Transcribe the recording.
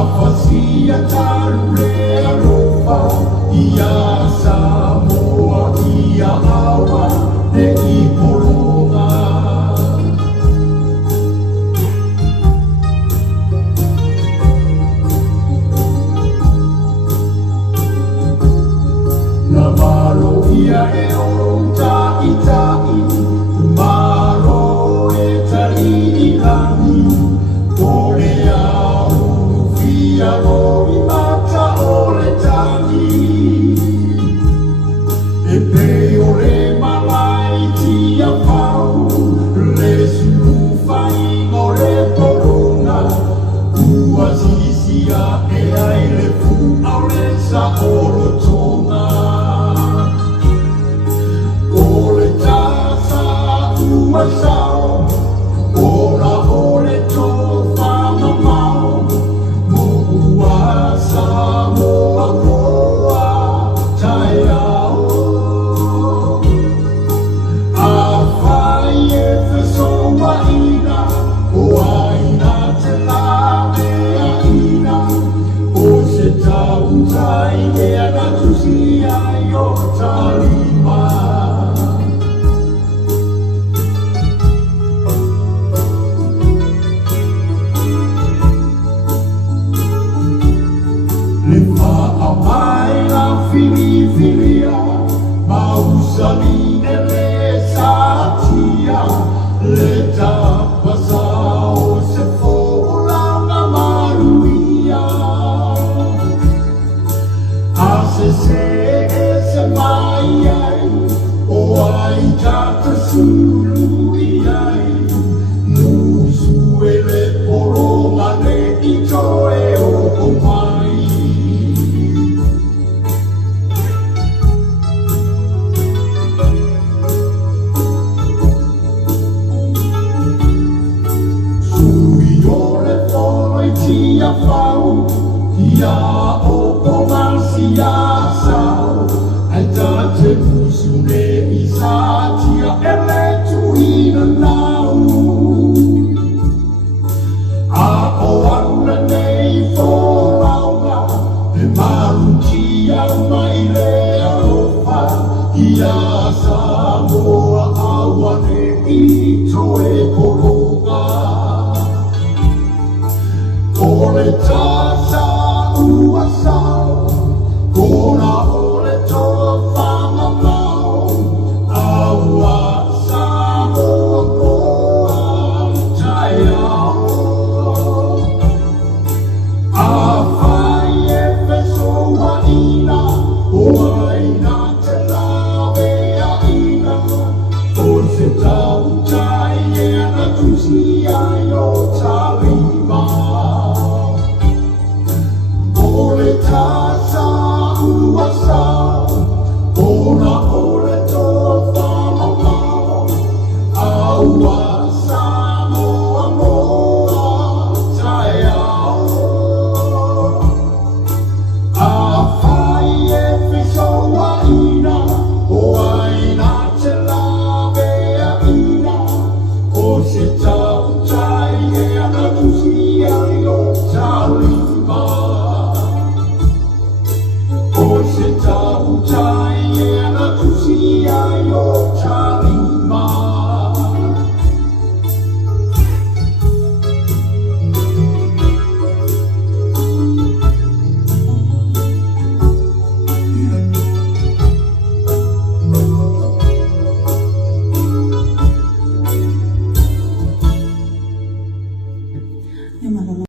Afasia tarure arofa ia Samoa ia awa e i poronga. Na maro ia e oro tai tai, maro e tari i langi, kore au fia o i mata o le tangi. E pei o re malai tia pau, le sulu fai o re poronga, ua sisia e ai le fu au le sa oro tonga. Ua sao, ora ore tō whamamau, mo ua sa moa koa tai ao. A whai e whasoa ina, o aina te lawe a ina, o se tau tai e ana tusi ai o talima. Le whaamai la whiriwhiria, mausani e le sātia, le tapasa o se whoranga maruia. A se e se mai ai, o ai tata sului ai, nusu e le poronga le i toe o mai. Tia whau, tia o pomasi a sao, ai tā te pusune i sātia e le tuina nau. A o ana ne